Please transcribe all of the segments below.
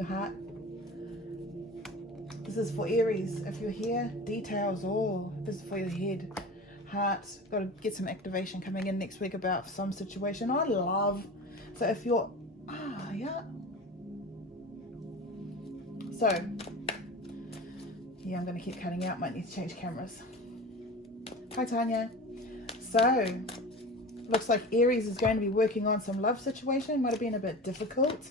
your heart. This is for Aries. If you're here, details. Oh, this is for your head. Heart. Got to get some activation coming in next week about some situation. I love. So if you're, yeah. So, yeah, I'm going to keep cutting out. Might need to change cameras. Hi, Tanya. So, looks like Aries is going to be working on some love situation. Might have been a bit difficult.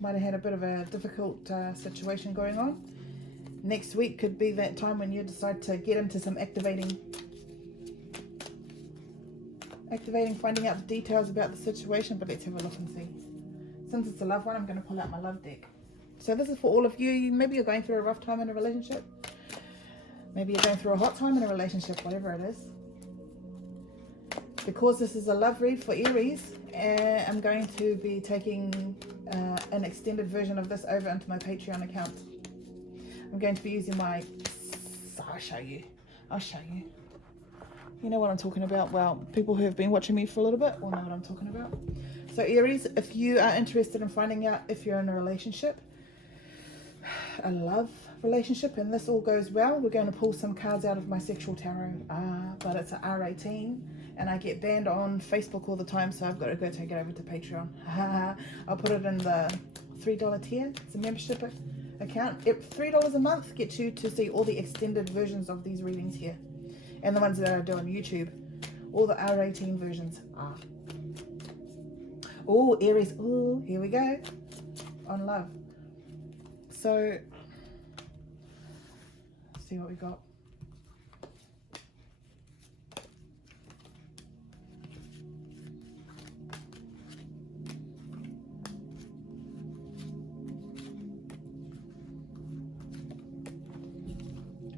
Might have had a bit of a difficult situation going on. Next week could be that time when you decide to get into some activating, finding out the details about the situation. But let's have a look and see. Since it's a love one, I'm going to pull out my love deck. So this is for all of you. Maybe you're going through a rough time in a relationship. Maybe you're going through a hot time in a relationship, whatever it is. Because this is a love read for Aries, I'm going to be taking an extended version of this over into my Patreon account. I'm going to be using my... I'll show you. You know what I'm talking about. Well, people who have been watching me for a little bit will know what I'm talking about. So Aries, if you are interested in finding out if you're in a relationship, a love relationship, and this all goes well, we're going to pull some cards out of my sexual tarot, but it's an R18 and I get banned on Facebook all the time, so I've got to go take it over to Patreon. I'll put it in the $3 tier. It's a membership account. $3 a month gets you to see all the extended versions of these readings here, and the ones that I do on YouTube, all the R18 versions are. Oh, Aries. Oh, here we go on love. So, let's see what we got.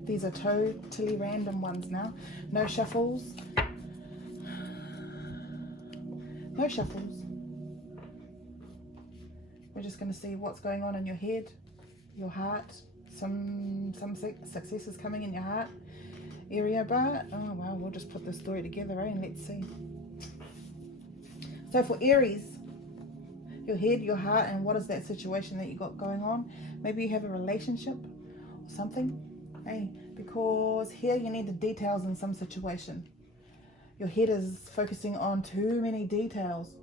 These are totally random ones now. No shuffles. No shuffles. We're just going to see what's going on in your head, your heart, some successes coming in your heart area, but oh well, we'll just put this story together, and let's see. So for Aries, your head, your heart, and what is that situation that you got going on? Maybe you have a relationship or something, hey, because here you need the details in some situation. Your head is focusing on too many details,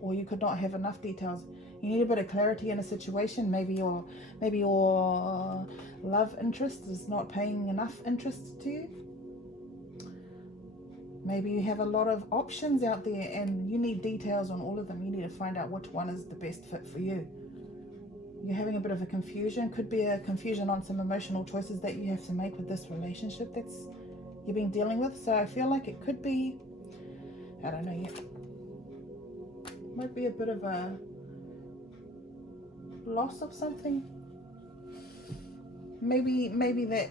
or you could not have enough details. You need a bit of clarity in a situation. Maybe your love interest is not paying enough interest to you. Maybe you have a lot of options out there and you need details on all of them. You need to find out which one is the best fit for you. You're having a bit of a confusion. Could be a confusion on some emotional choices that you have to make with this relationship that's you've been dealing with. So I feel like it could be, I don't know yet. Might be a bit of a loss of something. Maybe that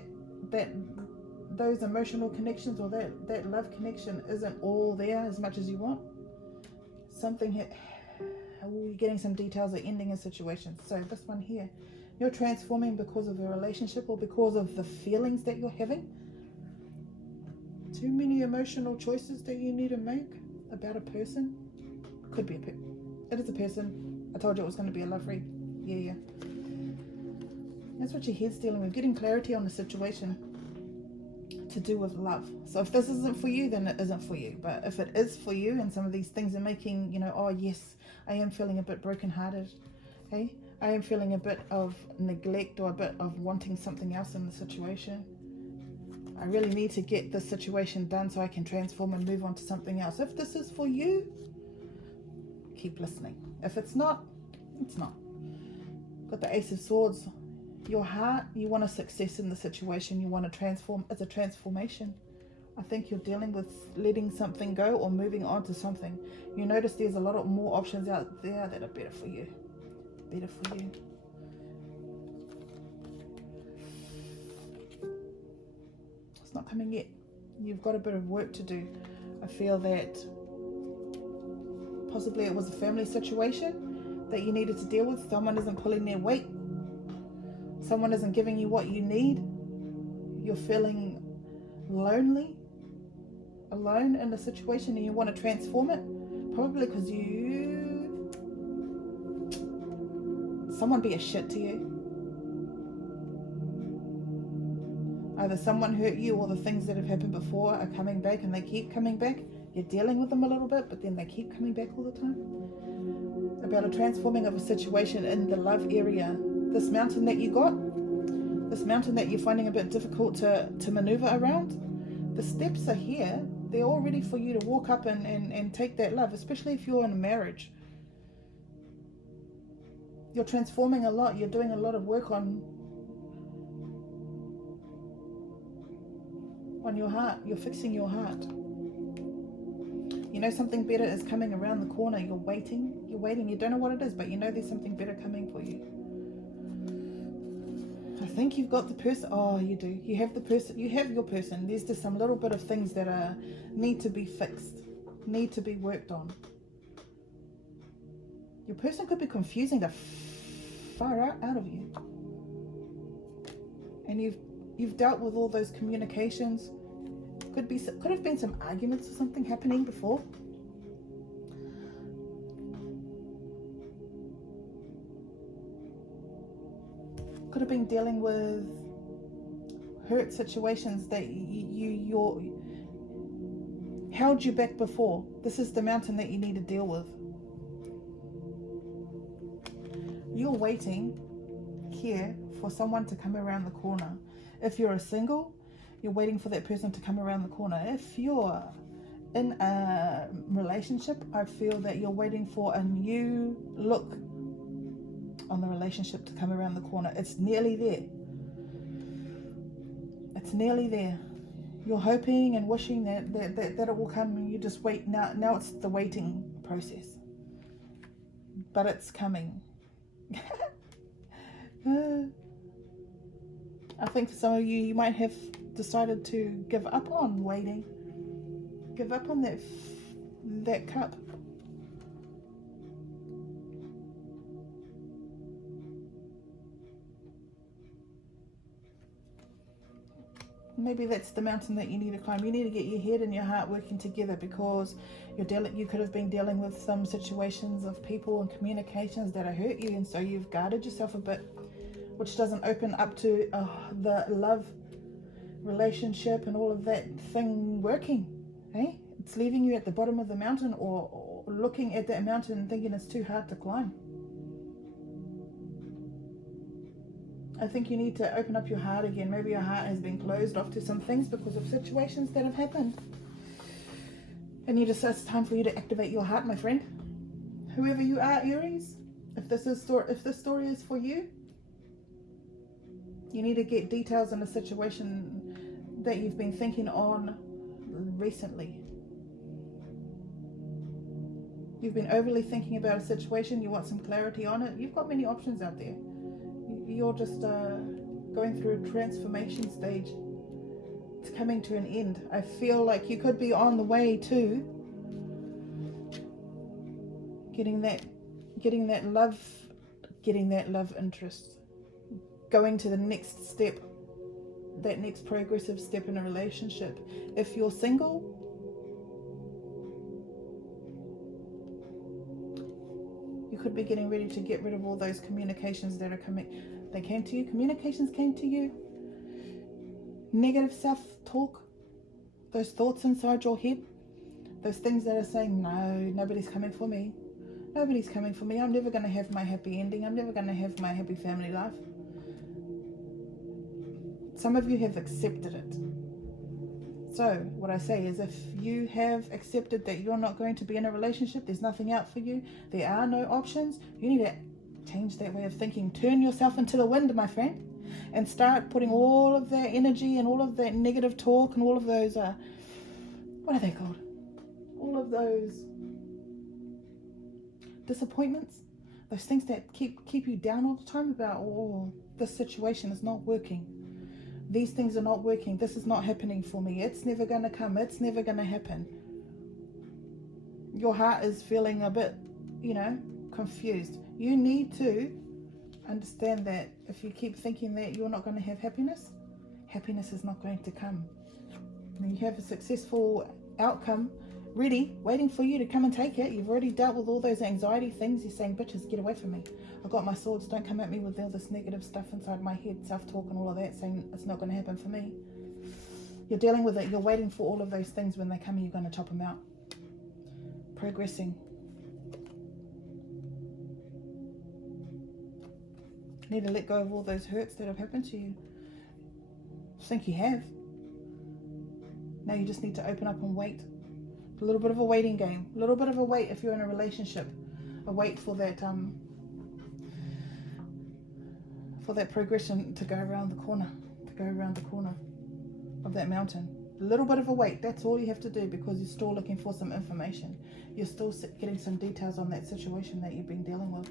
those emotional connections or that love connection isn't all there as much as you want. Something you're getting some details of ending a situation. So this one here, you're transforming because of a relationship or because of the feelings that you're having. Too many emotional choices that you need to make about a person. Could be it is a person. I told you it was going to be a love read. Yeah. That's what your head's dealing with. Getting clarity on the situation to do with love. So if this isn't for you, then it isn't for you. But if it is for you, and some of these things are making, you know, oh yes, I am feeling a bit brokenhearted. Okay, I am feeling a bit of neglect or a bit of wanting something else in the situation. I really need to get this situation done so I can transform and move on to something else. If this is for you, keep listening. If it's not, it's not. Got the Ace of Swords. Your heart, you want a success in the situation. You want to transform. It's a transformation. I think you're dealing with letting something go or moving on to something. You notice there's a lot of more options out there that are better for you. Better for you. It's not coming yet. You've got a bit of work to do. I feel that possibly it was a family situation that you needed to deal with. Someone isn't pulling their weight. Someone isn't giving you what you need. You're feeling lonely, alone in the situation, and you want to transform it. Probably because someone be a shit to you. Either someone hurt you or the things that have happened before are coming back, and they keep coming back. You're dealing with them a little bit, but then they keep coming back all the time. About a transforming of a situation in the love area. This mountain that you got, this mountain that you're finding a bit difficult to maneuver around, the steps are here. They're all ready for you to walk up and take that love, especially if you're in a marriage. You're transforming a lot. You're doing a lot of work on your heart. You're fixing your heart. You know something better is coming around the corner. You're waiting. You're waiting. You don't know what it is, but you know there's something better coming for you. I think you've got the person. Oh, you do. You have the person. You have your person. There's just some little bit of things that need to be fixed, need to be worked on. Your person could be confusing the far out of you, and you've dealt with all those communications. Could have been some arguments or something happening before. Could have been dealing with hurt situations that you're held you back before. This is the mountain that you need to deal with. You're waiting here for someone to come around the corner. If you're a single, you're waiting for that person to come around the corner. If you're in a relationship, I feel that you're waiting for a new look on the relationship to come around the corner. It's nearly there. It's nearly there. You're hoping and wishing that it will come, and you just wait. Now it's the waiting process. But it's coming. I think for some of you might have decided to give up on waiting. Give up on that cup. Maybe that's the mountain that you need to climb. You need to get your head and your heart working together, because you could have been dealing with some situations of people and communications that have hurt you, and so you've guarded yourself a bit, which doesn't open up to the love relationship and all of that thing working. Hey, it's leaving you at the bottom of the mountain, or looking at that mountain and thinking it's too hard to climb. I think you need to open up your heart again. Maybe your heart has been closed off to some things because of situations that have happened. And it's time for you to activate your heart, my friend. Whoever you are, Aries, if this story is for you, you need to get details on a situation that you've been thinking on recently. You've been overly thinking about a situation. You want some clarity on it. You've got many options out there. You're just going through a transformation stage. It's coming to an end. I feel like you could be on the way to getting that love interest, going to the next step, that next progressive step in a relationship. If you're single, you could be getting ready to get rid of all those communications that are coming. They came to you. Communications came to you. Negative self-talk. Those thoughts inside your head. Those things that are saying, no, nobody's coming for me. Nobody's coming for me. I'm never going to have my happy ending. I'm never going to have my happy family life. Some of you have accepted it. So what I say is, if you have accepted that you're not going to be in a relationship, there's nothing out for you, there are no options, you need to change that way of thinking. Turn yourself into the wind, my friend, and start putting all of that energy and all of that negative talk and all of those, what are they called? All of those disappointments, those things that keep you down all the time about, oh, this situation is not working. These things are not working. This is not happening for me. It's never going to come. It's never going to happen. Your heart is feeling a bit, confused. You need to understand that if you keep thinking that you're not going to have happiness, happiness is not going to come. When you have a successful outcome ready, waiting for you to come and take it, you've already dealt with all those anxiety things. You're saying, bitches, get away from me. I've got my swords. Don't come at me with all this negative stuff inside my head, self-talk and all of that, saying it's not going to happen for me. You're dealing with it. You're waiting for all of those things. When they come, you're going to top them out. Progressing. You need to let go of all those hurts that have happened to you. I think you have. Now you just need to open up and wait. A little bit of a waiting game. A little bit of a wait if you're in a relationship. A wait for that progression to go around the corner. To go around the corner of that mountain. A little bit of a wait. That's all you have to do, because you're still looking for some information. You're still getting some details on that situation that you've been dealing with.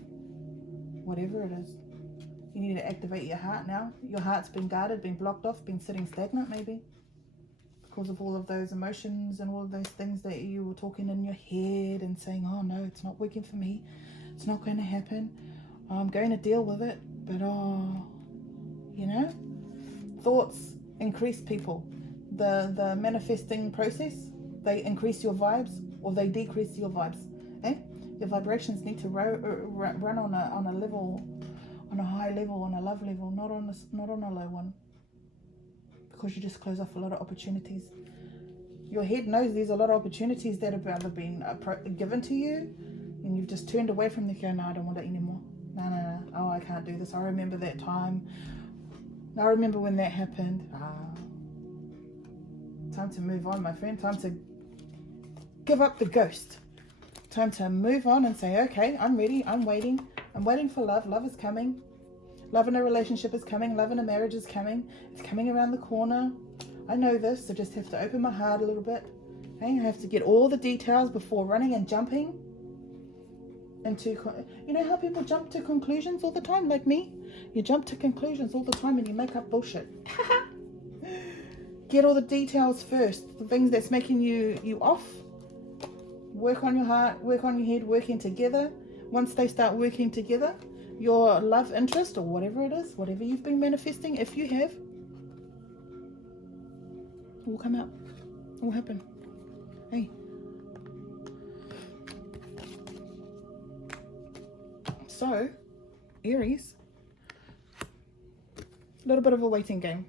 Whatever it is. You need to activate your heart now. Your heart's been guarded, been blocked off, been sitting stagnant maybe. Because of all of those emotions and all of those things that you were talking in your head and saying, oh no, it's not working for me. It's not going to happen. I'm going to deal with it. But you know, thoughts increase people. The manifesting process, they increase your vibes or they decrease your vibes. Your vibrations need to run on a level, on a high level, on a love level, not on a low one. Because you just close off a lot of opportunities. Your head knows there's a lot of opportunities that have either been given to you, and you've just turned away from them. Go, no, I don't want it anymore. No. Oh, I can't do this. I remember that time. I remember when that happened. Time to move on, my friend. Time to give up the ghost. Time to move on and say, okay, I'm ready. I'm waiting. I'm waiting for love. Love is coming. Love in a relationship is coming. Love in a marriage is coming. It's coming around the corner. I know this. I just have to open my heart a little bit. Okay? I have to get all the details before running and jumping into... You know how people jump to conclusions all the time, like me? You jump to conclusions all the time and you make up bullshit. Get all the details first. The things that's making you off. Work on your heart. Work on your head. Working together. Once they start working together, your love interest or whatever it is, whatever you've been manifesting, if you have, will come out. It will happen. Hey. So, Aries, a little bit of a waiting game.